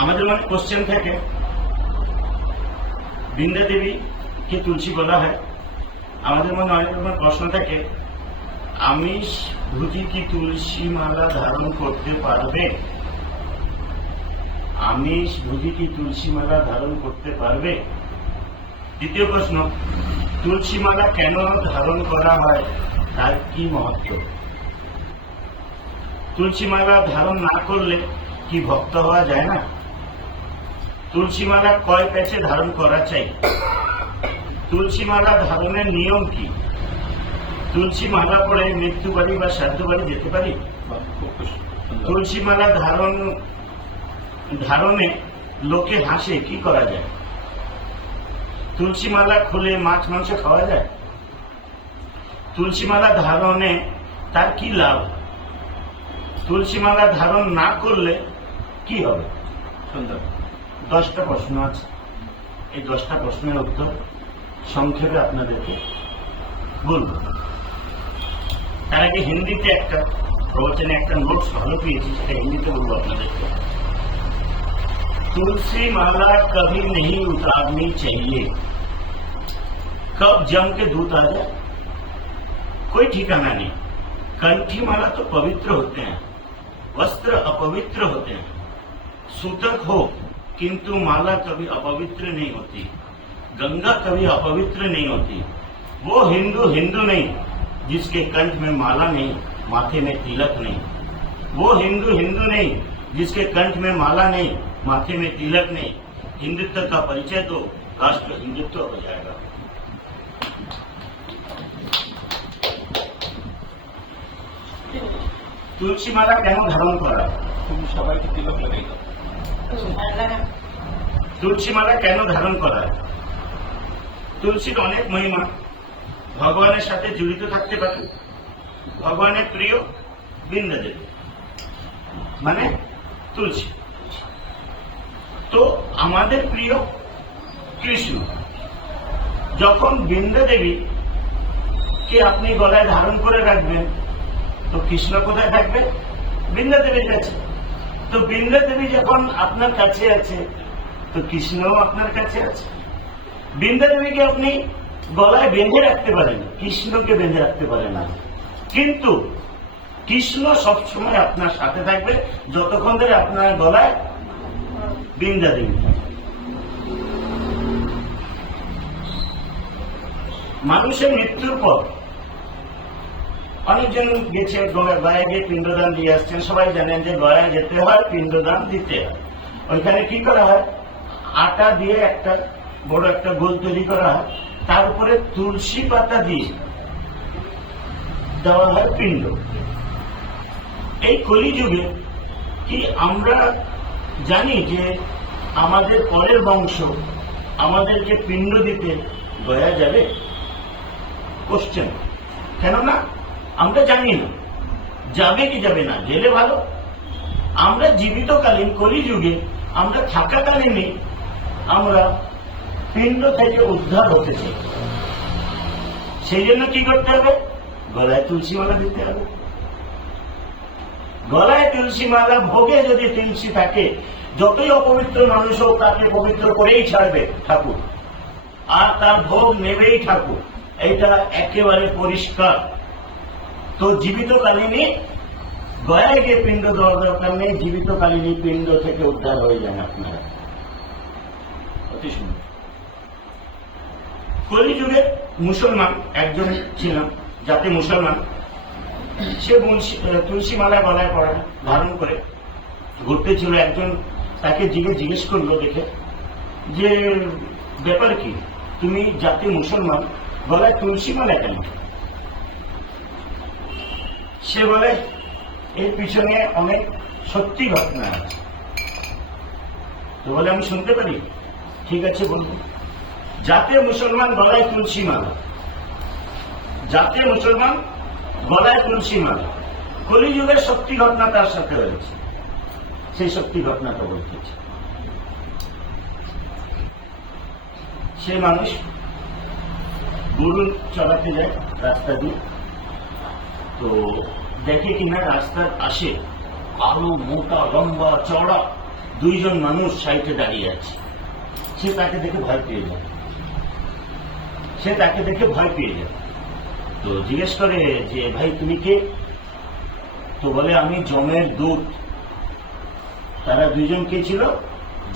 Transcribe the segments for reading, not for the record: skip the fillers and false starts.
আমাদের মনে কোশ্চেন থাকে, বৃন্দা দেবীকে তুলসী বলা হয়। আমাদের মনে অনেক রকম প্রশ্ন থাকে, আমিষ ভুজি কি তুলসী মালা ধারণ করতে পারবে? আমিষ ভুজি কি তুলসী মালা ধারণ করতে পারবে? দ্বিতীয় প্রশ্ন, তুলসী মালা কেন ধারণ করা হয়, তার কি মহত্ব? তুলসী মালা ধারণ না করলে কি ভক্ত হওয়া যায় না? তুলসী মালা কয় প্যাচে ধারণ করা চাই? তুলসী মালা ধারণের নিয়ম কি? তুলসী মালা পরে মৃত্যু বাড়ি বা শ্রাদ্ধ বাড়ি যেতে পারি? তুলসী মালা ধারণে লোকে হাসে, কি করা যায়? তুলসী মালা খুলে মাছ মাংস খাওয়া যায়? তুলসী মালা ধারণে তার কি লাভ? তুলসী মালা ধারণ না করলে কি হবে? 10টা প্রশ্ন আছে। এই 10টা প্রশ্নের উত্তর সংক্ষেপে আপনাদেরকে বলব। তার আগে হিন্দিতে একটা প্রবচনে একটা নোটস ভালো পেয়েছি, সেটা হিন্দিতে বলবো আপনাদেরকে। तुलसी माला कभी नहीं उतारनी चाहिए, कब जम के दूत आ जाए कोई ठिकाना नहीं। कंठी माला तो पवित्र होते हैं, वस्त्र अपवित्र होते हैं। सूतक हो किंतु माला कभी अपवित्र नहीं होती, गंगा कभी अपवित्र नहीं होती। वो हिंदू हिंदू नहीं जिसके कंठ में माला नहीं, माथे में तिलक नहीं। वो हिंदू हिंदू नहीं जिसके कंठ में माला नहीं, माथे में तिलक नहीं। हिंदुत्व का परिचय तो राष्ट्र हिंदुत्व हो जाएगा। तुलसी माला কেন ধারণ করা? তুমি সবাইকে তিলক লাগাই দাও। তুলসী মালা কেন ধারণ করা? তুলসীর অনেক মহিমা, ভগবানের সাথে জড়িত থাকতে পারে। ভগবানের প্রিয় বৃন্দা দেবী মানে তুলসী, তো আমাদের প্রিয় কৃষ্ণ। যখন বৃন্দা দেবী কে আপনি গলায় ধারণ করে রাখবেন, তো কৃষ্ণ কোথায় থাকবে? বৃন্দা দেবীর কাছে। তো বৃন্দা দেবী যখন আপনার কাছে আছে, তো কৃষ্ণও আপনার কাছে আছে। বৃন্দা দেবীকে আপনি গলায় বেঁধে রাখতে পারেন, কৃষ্ণকে বেঁধে রাখতে পারেন না। কিন্তু কৃষ্ণ সবসময় আপনার সাথে থাকবে যতক্ষণ ধরে আপনার গলায় বৃন্দা দেবী। মানুষের মৃত্যুর পর অনেকজন গেছে গয়ায় গিয়ে পিণ্ডদান দিয়ে আসছেন। সবাই জানেন যে গয়ায় যেতে হয়, পিণ্ডদান দিতে হয়। ওইখানে কি করা হয়? আটা দিয়ে একটা বড় একটা গোল তৈরি করা হয়, তার উপরে তুলসী পাতা দিয়ে দেওয়া হয় পিণ্ড। এই কলিযুগে কি আমরা জানি যে আমাদের পরের বংশ আমাদেরকে পিণ্ড দিতে গয়া যাবে? কোশ্চেন। কেননা আমরা জানি না যাবে কি যাবে না। গেলে ভালো। আমরা জীবিতকালীন কলিযুগে আমরা থাকাকালীনই আমরা পিণ্ড থেকে উদ্ধার হতে চাই। সেই জন্য কি করতে হবে? গলায় তুলসী মালা দিতে হবে। গলায় তুলসী মালা, ভোগে যদি তুলসী থাকে, যতই অপবিত্র মানুষ হোক তাকে পবিত্র করেই ছাড়বে ঠাকুর, আর তার ভোগ নেবেই ঠাকুর। এইটা একেবারে পরিষ্কার। তো জীবিতকালীনই গয়ায় গিয়ে পিণ্ড দেওয়ার দরকার নেই, জীবিতকালীনই পিণ্ড থেকে উদ্ধার হয়ে যান আপনারা। অতি সুন্দর। কলিযুগে মুসলমান একজন ছিলাম, যাতে মুসলমান, সে তুলসী মালা গলায় পড়া ধারণ করে ঘুরতে ছিল। একজন তাকে জিজ্ঞেস করলো দেখে যে, ব্যাপার কি, তুমি যাতে মুসলমান, গলায় তুলসী মালা কেন? সে বলে, এর পিছনে অনেক সত্যি ঘটনা আছে। তো বলে, আমি শুনতে পারি? ঠিক আছে, বলবো। যাতে মুসলমান গলায় তুলসী মালা, যাতে মুসলমান গলায় তুলসী মালা, কলিযুগের সত্যি ঘটনা তার সাথে হয়েছে। সেই সত্যি ঘটনাটা বলতেছে। সে মানুষ গরু চড়াতে যায় রাস্তা দিয়ে, তো দেখে কিনা রাস্তার পাশে আরো মোটা লম্বা চওড়া দুইজন মানুষ সাইডে দাঁড়িয়ে আছে। সে তাকে দেখে ভয় পেয়ে যায়, তো জিজ্ঞেস করে যে ভাই তুমি কে? তো বলে আমি যমের দূত। তারা দুইজন কে ছিল?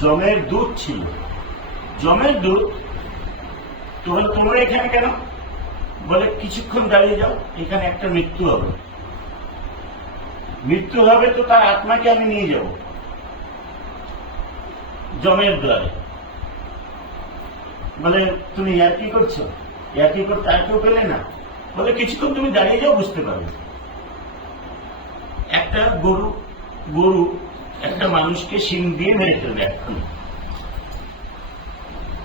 যমের দূত ছিল। যমের দূত। তো বলে তোমরা এখানে কেন? বলে কিছুক্ষণ দাঁড়িয়ে যাও, এখানে একটা মৃত্যু হবে, তো তার আত্মাকে আমি নিয়ে যাব যমের দ্বারে। বলে তুমি কি করছো? কি করতে আর কেউ পেলে না? বলে কিছুক্ষণ তুমি দাঁড়িয়ে যাও, বুঝতে পারবে। একটা গরু একটা মানুষকে শিং দিয়ে মেরে ফেলবে এক্ষুনি।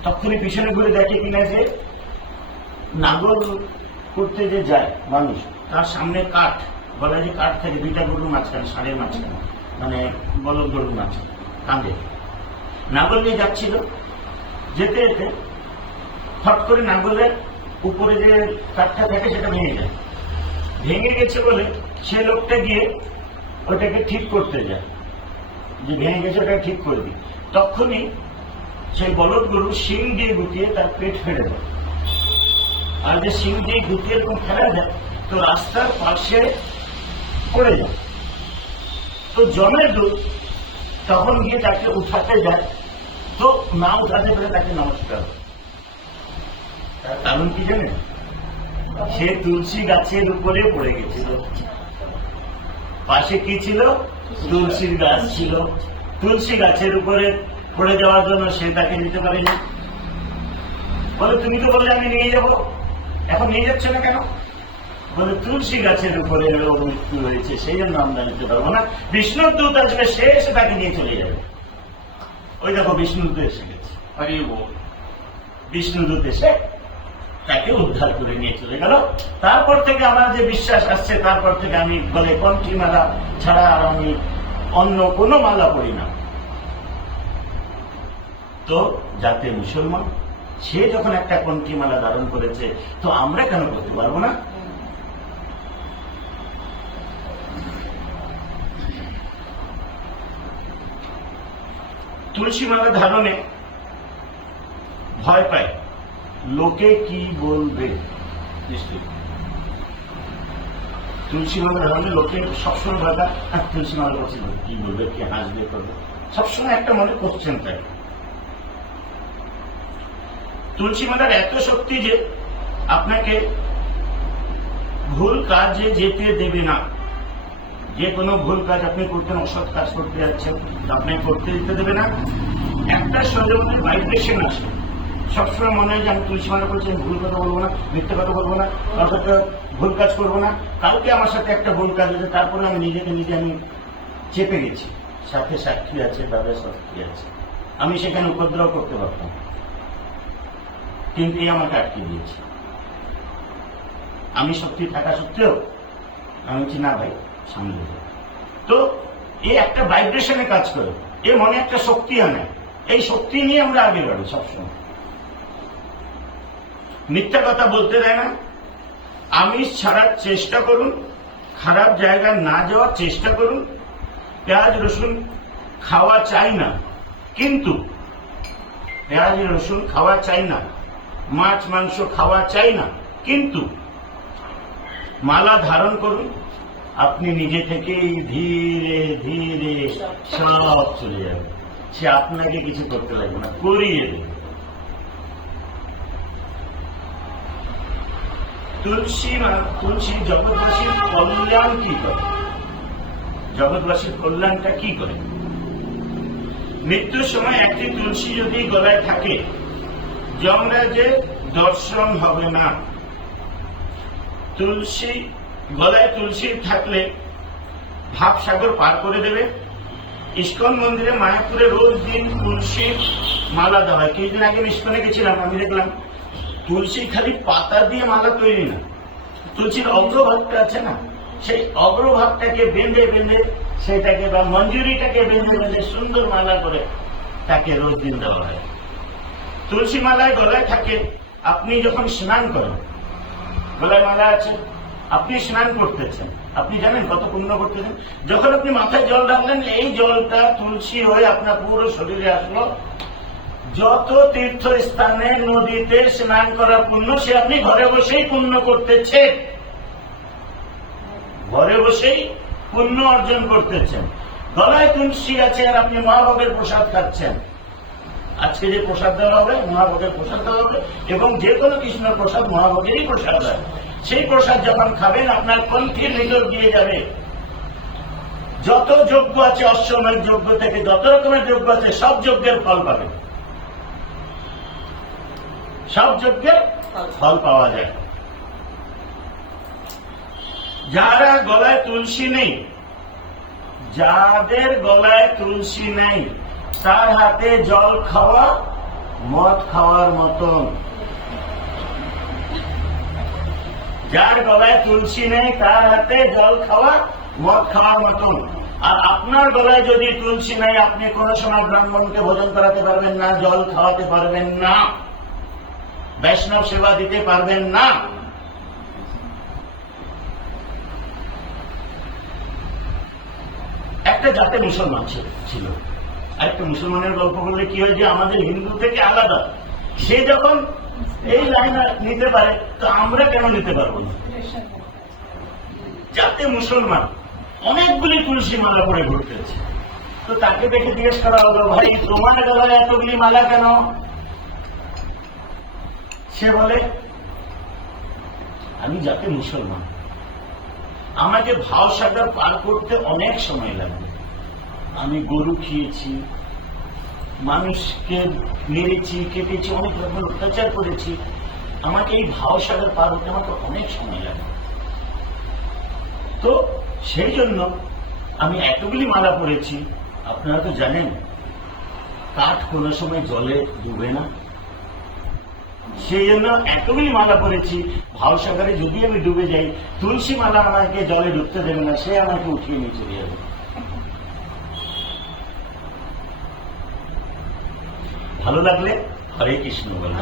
তখনই পিছনে ঘুরে দেখে কিনা যে নাগর করতে যে যায় মানুষ, তার সামনে কাঠ, বলা যে কাঠ থাকে দুইটা গরুর মাঝখানে, ষাঁড়ের মাঝখানে, মানে বলদ গরুর মাঝখানে কাঁধে নাগর নিয়ে যাচ্ছিল। যেতে যেতে হট করে নাগরের উপরে যে কাঠটা থাকে সেটা ভেঙে গেছে বলে সে লোকটা গিয়ে ওটাকে ঠিক করতে যায়, যে ভেঙে গেছে ওটাকে ঠিক করে দিই। তখনই সেই বলদ গরু শিং দিয়ে গুটিয়ে তার পেট ফেড়ে দেয়। আর যে শিং দিয়ে গুটিয়ে এরকম ফেলা যায়, তো রাস্তার পাশে পড়ে যায়। তো যমের দূত তখন গিয়ে তাকে উঠাতে যায়, তো না উঠাতে পেরে তাকে নমস্কার। তার কারণ কি জানেন? সে তুলসী গাছের উপরে পড়ে গেছিল। পাশে কি ছিল? তুলসীর গাছ ছিল। তুলসী গাছের উপরে পড়ে যাওয়ার জন্য সে তাকে নিতে পারেনি। বলে তুমি তো বলে আমি নিয়ে যাব, এখন নিয়ে যাচ্ছ না কেন? বলে তুলসী গাছের উপরে মৃত্যু হয়েছে, সেই জন্য আমরা নিতে পারবো না। বিষ্ণুর দূত আসবে, সে এসে তাকে নিয়ে চলে যাবে। ওই দেখো বিষ্ণুর দূত এসে গেছে। বিষ্ণুদূত এসে তাকে উদ্ধার করে নিয়ে চলে গেল। তারপর থেকে আমার যে বিশ্বাস আসছে, তারপর থেকে আমি বলে কণ্ঠী মালা ছাড়া আর আমি অন্য কোনো মালা পড়ি না। তো যাতে মুসলমান, সে যখন একটা কণ্ঠী মালা ধারণ করেছে, তো আমরা কেন করতে পারবো না? তুলসী মালা ধারণে ভয় পায়, লোকে কি বলবে। তুলসী মালা ধারণে লোকে সবসময় ভয় পায়, তুলসী মালা করছে কি বলবে, কি হাসবে, করবে, সবসময় একটা মনে কোশ্চেন থাকে। তুলসী মালার এত শক্তি যে আপনাকে ভুল কাজে যেতে দেবে না। যে কোনো ভুল কাজ আপনি করতেন, অসৎ কাজ করতে যাচ্ছেন, আপনাকে করতে দিতে দেবে না। একটা শরীরের ভাইব্রেশন আসে, সবসময় মনে হয় যে আমি তুলসী মালা করছি, আমি ভুল কথা বলবো না, মিথ্যে কথা বলবো না, ভুল কাজ করবো না। কালকে আমার সাথে একটা ভুল কাজ হয়েছে, তারপরে আমি নিজেকে নিজে আমি চেপে গেছি, সাথে সাক্ষী আছে, দাদা সাক্ষী আছে, আমি সেখানে উপদ্রব করতে পারতাম, কিন্তু এই আমাকে আটকে দিয়েছে। আমি শক্তি থাকা সত্ত্বেও আমি বলছি না ভাই, সামনে যাবো। তো এই একটা ভাইব্রেশনে কাজ করে, এ মনে একটা শক্তি আনে, এই শক্তি নিয়ে আমরা আগে বাড়ি সবসময়। মিথ্যা কথা বলতে দেয় না, আমিষ ছাড়ার চেষ্টা করুন, খারাপ জায়গায় না যাওয়ার চেষ্টা করুন। পেঁয়াজ রসুন খাওয়া চাই না, কিন্তু পেঁয়াজ রসুন খাওয়া চাই না, মাছ মাংস খাওয়া চাই না, কিন্তু মালা ধারণ করুন, আপনি নিজে থেকেই ধীরে ধীরে সব চলে যাবে। সে আপনাকে কিছু করতে লাগবে না, করিয়ে দেবে। তুলসী জগৎবাসীর কল্যাণ কি করে? জগৎবাসীর কল্যাণটা কি করে? মৃত্যুর সময় একটি তুলসী যদি গলায় থাকে, যমরাজের দর্শন হবে না। গলায় তুলসী থাকলে ভাবসাগর পার করে দেবে। ইস্কন মন্দিরে মায়াপুরে রোজ দিন তুলসীর মালা দেওয়া হয়। কিছুদিন আগে ইস্কনে গেছিলাম, আমি দেখলাম তুলসী খালি পাতা দিয়ে মালা তৈরি না, তুলসীর অগ্রভাগটা আছে না, সেই অগ্রভাগটাকে বেঁধে বেঁধে সেটাকে বা মঞ্জুরিটাকে বেঁধে বেঁধে সুন্দর মালা করে তাকে রোজ দিন দেওয়া হয়। তুলসী মালায় গলায় থাকে। আপনি যখন স্নান করেন, গলায় মালা আছে, আপনি স্নান করতেছেন, আপনি জানেন কত পুণ্য করতেছেন? যখন আপনি মাথায় জল ঢাললেন, এই জলটা তুলসী হয়ে আপনার পুরো শরীরে আসলো। যত তীর্থস্থানে নদীতে স্নান করা পুণ্য, সে আপনি ঘরে বসেই পুণ্য করতেছেন, ঘরে বসেই পুণ্য অর্জন করতেছেন। গলায় তুলসী আছে আর আপনি মহাভোগের প্রসাদ খাচ্ছেন। আজকে যে প্রসাদ দেওয়া হবে, মহাভোগের প্রসাদ দেওয়া হবে, এবং যে কোনো কৃষ্ণ প্রসাদ মহাভোগেরই প্রসাদ হয়। সেই প্রসাদ যখন খাবেন, আপনার কণ্ঠের ভিতর দিয়ে যাবে। যত যজ্ঞ আছে, অশ্বমেধ যজ্ঞ থেকে যত রকমের যজ্ঞ আছে, সব যজ্ঞের ফল পাবেন, সব যজ্ঞের ফল পাওয়া যায়। যারা গলায় তুলসী নেই, যাদের গলায় তুলসী নেই, তার হাতে জল খাওয়া মদ খাওয়ার মতন। যার গলায় তুলসী নেই, তার হাতে জল খাওয়া মদ খাওয়ার মতন। আর আপনার গলায় যদি তুলসী নেই, আপনি কোন সময় ব্রাহ্মণকে ভোজন করাতে পারবেন না, জল খাওয়াতে পারবেন না, বৈষ্ণব সেবা দিতে পারবেন না। একটা জাতে মুসলমান ছিল, একটা মুসলমানের গল্প করলে কি হয় যে আমাদের হিন্দু থেকে আলাদা। সে যখন এই লাইন নিতে পারে, তো আমরা কেন নিতে পারবো না? জাতে মুসলমান অনেকগুলি তুলসী মালা পরে ঘুরতেছে। তো তাকে দেখে জিজ্ঞেস করা হলো, ভাই তোমার গলায় এতগুলি মালা কেন? সে বলে, আমি জাতে মুসলমান, আমাকে ভাবসাগর পার করতে অনেক সময় লাগবে। আমি গরু খেয়েছি, মানুষকে মেরেছি, কেটেছি, অনেক রকমের অত্যাচার করেছি, আমাকে এই ভাবসাগর পার হতে আমাকে অনেক সময় লাগে। তো সেই জন্য আমি এতগুলি মালা পড়েছি। আপনারা তো জানেন, কাঠ কোনো সময় জলে ডুবে না, সেই জন্য এতগুলি মালা পড়েছি। ভাবসাগরে যদি আমি ডুবে যাই, তুলসী মালা আমাকে জলে ডুবতে দেবে না, সে আমাকে উঠিয়ে নিয়ে চলে যাবে। ভালো লাগলে হরে কৃষ্ণ বলে।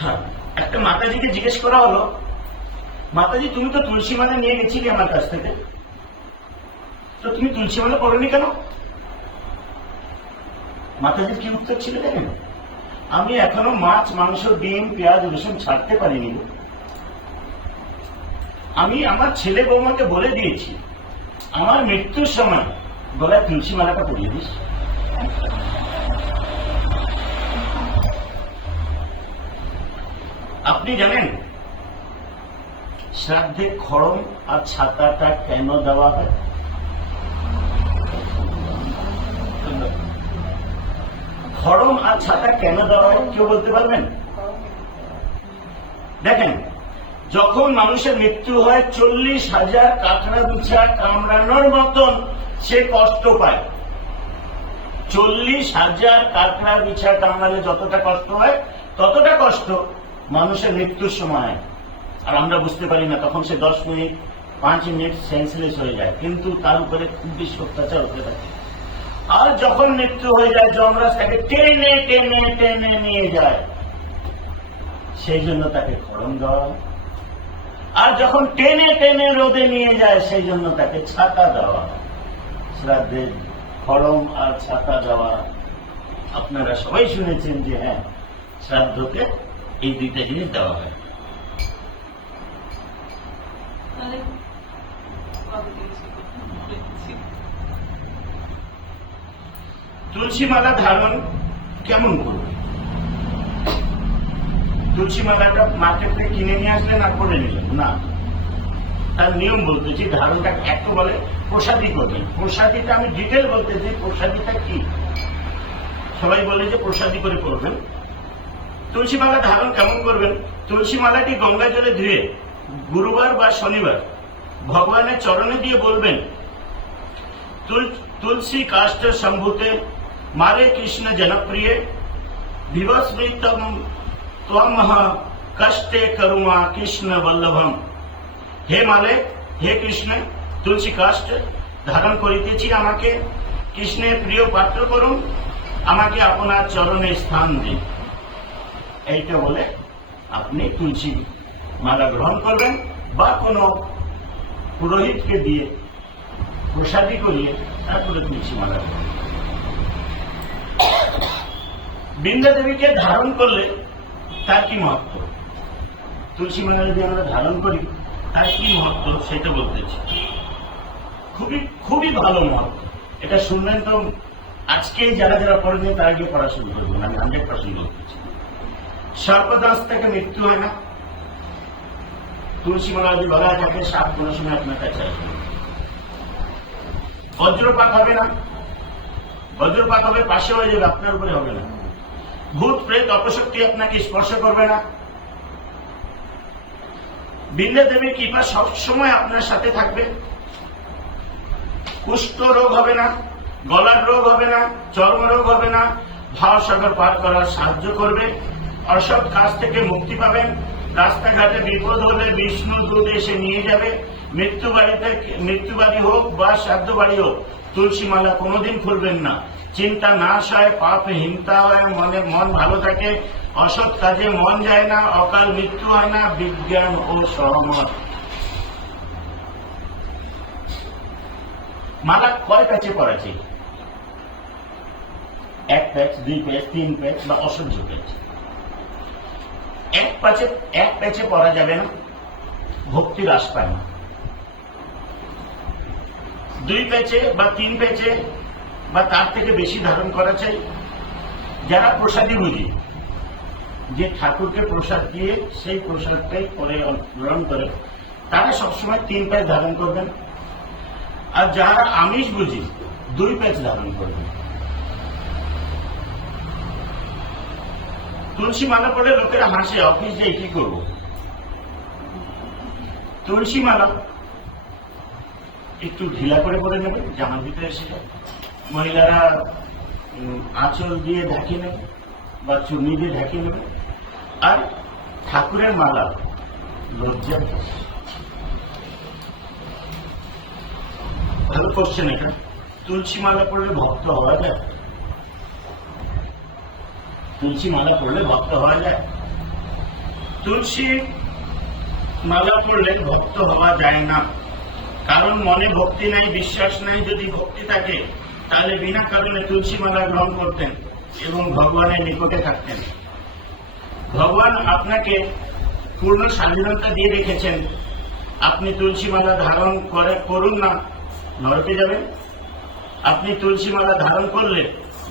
হ্যাঁ, একটা মাতাজিকে জিজ্ঞেস করা হলো, মাতাজি তুমি তো তুলসী মালা নিয়ে গেছিলে আমার কাছ থেকে, তো তুমি তুলসী মালা পড়োনি কেন? মাতাজির কি উত্তর ছিল দেখেন, আমি এখনো মাছ, মাংস, ডিম, পেঁয়াজ, রসুন ছাড়তে পারিনি। আমি আমার ছেলে বৌমাকে বলে দিয়েছি, আমার মৃত্যুর সময় গলায় তুলসী মালাটা পরিয়ে দিস। আপনি জানেন শ্রাদ্ধে খড়ম আর ছাতাটা কেন দেওয়া হয়? খড়ম আর ছাতা কেন দেওয়া হয় কেউ বলতে পারবেন? দেখেন, যখন মানুষের মৃত্যু হয়, 40,000 কাঁকড়া বিছা কামড়ানোর মতন সে কষ্ট পায়। 40,000 কাঁকড়া বিছা কামড়ালে যতটা কষ্ট হয়, ততটা কষ্ট মানুষের মৃত্যুর সময়। আর আমরা বুঝতে পারি না, তখন সে 10 মিনিট 5 মিনিট সেন্সলেস হয়ে যায়, কিন্তু তার উপরে খুব বেশি অত্যাচার হতে থাকে। আর যখন মৃত্যু হয়ে যায়, যমরাজ তাকে টেনে টেনে টেনে নিয়ে যায়, সেই জন্য তাকে খড়ম দেওয়া। আর যখন টেনে টেনে রোদে নিয়ে যায়, সেই জন্য তাকে ছাতা দেওয়া। শ্রাদ্ধে খড়ম আর ছাতা দেওয়া আপনারা সবাই শুনেছেন যে হ্যাঁ, শ্রাদ্ধকে এই দুইটা জিনিস দেওয়া হয়। তুলসী মালা ধারণ কেমন করবে? তুলসী মালাটা মার্কেট থেকে কিনে নিয়ে আসলেন আর পড়ে নিলেন না, তার নিয়ম বলতেছি। ধারণটা এত বলে প্রসাদী করবেন। প্রসাদীটা আমি ডিটেল বলতেছি, প্রসাদীটা কি। সবাই বলে যে প্রসাদী করে করবেন। তুলসী মালা ধারণ কেমন করবেন? তুলসী মালাটি গঙ্গা জলে ধুয়ে গুরুবার বা শনিবার ভগবানের চরণে দিয়ে বলবেন, তুলসী কাষ্ঠ সম্ভূতে মালে কৃষ্ণ জনপ্রিয় বিভস্মিতম ত্বমহ কষ্টে করুমা কৃষ্ণ বল্লভম। হে মালে, হে কৃষ্ণ, তুলসী কাষ্ঠ ধারণ করিতেছি, আমাকে কৃষ্ণের প্রিয় পাত্র করুন, আমাকে আপনার চরণে স্থান দিন। এইটা বলে আপনি তুলসী মালা গ্রহণ করবেন, বা কোনো পুরোহিতকে দিয়ে প্রসাদী করিয়ে তারপরে তুলসী মালা গ্রহণ করবেন। বৃন্দা দেবীকে ধারণ করলে তার কি মহত্ব, তুলসী মালা যদি আমরা ধারণ করি তার কি মহত্ব সেটা বলতেছি। খুবই খুবই ভালো মহত্ব। এটা শুনলেন তো আজকে যারা যারা পড়েন তারা গিয়ে পড়া শুরু করবেন, আমি 100% বলতেছি। সর্পদাস থেকে মৃত্যু হয় না, তুলসী মালা যদি বলা থাকে সাপ কোনো সময় আপনার কাছে আসবে। বজ্রপাত হবে না, বজ্রপাত হবে পাশে হয়ে যাবে, আপনার উপরে হবে না। ভূত প্রেত অপশক্তি আপনাকে স্পর্শ করবে না। বৃন্দা দেবীর কৃপা সবসময় আপনার সাথে থাকবে। কুষ্ঠ রোগ হবে না, গলার রোগ হবে না, চর্ম রোগ হবে না, ভাবসাগর পার করার সাহায্য করবে। অসৎ কাজ থেকে মুক্তি পাবেন। রাস্তাঘাটে বিপদ হলে বিষ্ণু দূত এসে নিয়ে যাবে। মৃত্যু বাড়ি হোক বা শ্রাদ্ধ বাড়ি হোক, তুলসী মালা কোনোদিন খুলবেন না। চিন্তা নাশ হয়, পাপ হিংসা হয়, মন ভালো থাকে, অসৎ কাজে মন যায় না, অকাল মৃত্যু হয় না, বিজ্ঞান ও সহমত। মালা কয় প্যাচে পড়া চাই? 1 প্যাচ, 2 প্যাচ, 3 প্যাচ বা অসহ্য প্যাচ। এক প্যাচে পড়া যাবে না, ভক্তি হ্রাস পায় না। 2 প্যাচে বা 3 প্যাচে বা তার থেকে বেশি ধারণ করা চাই। যারা প্রসাদী বুঝি, যে ঠাকুরকে প্রসাদ দিয়ে সেই প্রসাদটাই পরে গ্রহণ করে, তারা সবসময় 3 প্যাচ ধারণ করবেন। আর যারা আমিষ বুঝি 2 প্যাচ ধারণ করবেন। তুলসী মালা পড়ে লোকেরা হাসে, অফিস যাই কি করবো। তুলসী মালা একটু ঢিলা করে পরে নেবে, জামার ভিতরে এসে যায়। মহিলারা আঁচল দিয়ে ঢাকিয়ে নেবে বা চুনি দিয়ে ঢাকিয়ে নেবে। আর ঠাকুরের মালা লজ্জা। ভালো কোশ্চেন এটা। তুলসী মালা পড়লে ভক্ত হওয়া যায়? তুলসী মালা পড়লে ভক্ত হওয়া যায়? তুলসী মালা পড়লে ভক্ত হওয়া যায় না, কারণ মনে ভক্তি নাই, বিশ্বাস নাই। যদি ভক্তি থাকে তাহলে বিনা কারণে তুলসী মালা গ্রহণ করতেন এবং ভগবানের নিকটে থাকতেন। ভগবান আপনাকে পূর্ণ স্বাধীনতা দিয়ে রেখেছেন। আপনি তুলসী মালা ধারণ করুন না, নরকে যাবেন। আপনি তুলসী মালা ধারণ করলে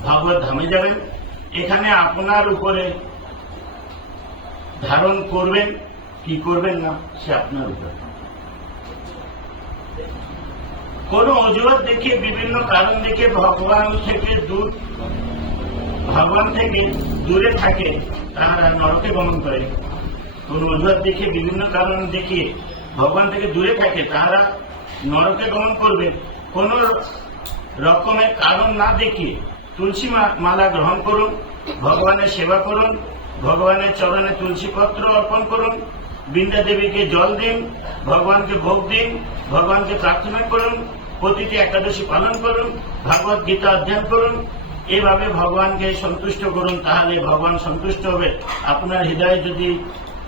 ভগবত ধামে যাবেন। এখানে আপনার উপরে ধারণ করবেন কি করবেন না সে আপনার উপর। কোন অজুহাত দেখিয়ে, বিভিন্ন কারণ দেখে ভগবান থেকে দূরে থাকে তারা নরকে গমন করে। কোন অজুহাত দেখিয়ে, বিভিন্ন কারণ দেখিয়ে ভগবান থেকে দূরে থাকে তারা নরকে গমন করবে। কোন রকমের কারণ না দেখিয়ে তুলসী মালা গ্রহণ করুন, ভগবানের সেবা করুন, ভগবানের চরণে তুলসী পত্র অর্পণ করুন, বৃন্দা দেবীকে জল দিন, ভগবানকে ভোগ দিন, ভগবানকে প্রার্থনা করুন, প্রতিটি একাদশী পালন করুন, ভাগবত গীতা অধ্যয়ন করুন। এভাবে ভগবানকে সন্তুষ্ট করুন, তাহলে ভগবান সন্তুষ্ট হবে। আপনার হৃদয়ে যদি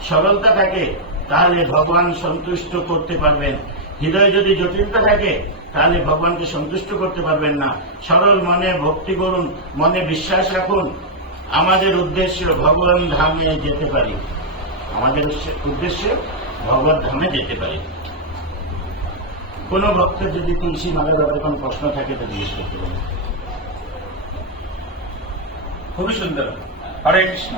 সরলতা থাকে তাহলে ভগবান সন্তুষ্ট করতে পারবেন। হৃদয়ে যদি জটিলতা থাকে তাহলে ভগবানকে সন্তুষ্ট করতে পারবেন না। সরল মনে ভক্তি করুন, মনে বিশ্বাস রাখুন। আমাদের উদ্দেশ্য ভগবান ধামে যেতে পারি, আমাদের উদ্দেশ্য ভগবত ধামে যেতে পারি। কোন ভক্তের যদি তুলসী মালার ব্যাপারে কোন প্রশ্ন থাকে তো জিজ্ঞেস করতে পারেন। খুবই সুন্দর। হরে কৃষ্ণ।